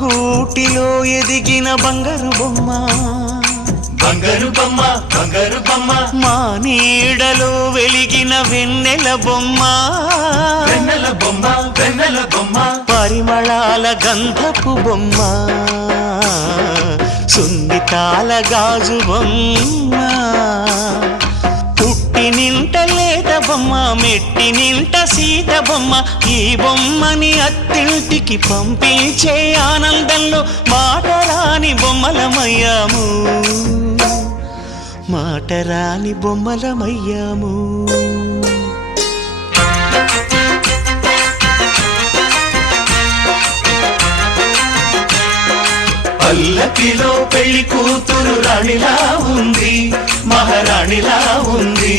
గూటిలో ఎదిగిన బంగారు బొమ్మ బంగారు బొమ్మ బంగారు బొమ్మ మా నీడలో వెలిగిన వెన్నెల బొమ్మ వెన్నెల బొమ్మ వెన్నెల బొమ్మ పరిమళాల గంధపు బొమ్మ సున్నితాల గాజు బొమ్మ పుట్టి నింట లేత బొమ్మ మెట్టి నింట సీత బొమ్మ ఈ బొమ్మని అత్తింటికి పంపించే ఆనందంలో మాటరాని బొమ్మలమయ్యాము మాటరాని బొమ్మలమయ్యాము పల్లకిలో పెళ్లి కూతురు రాణిలా ఉంది మహారాణిలా ఉంది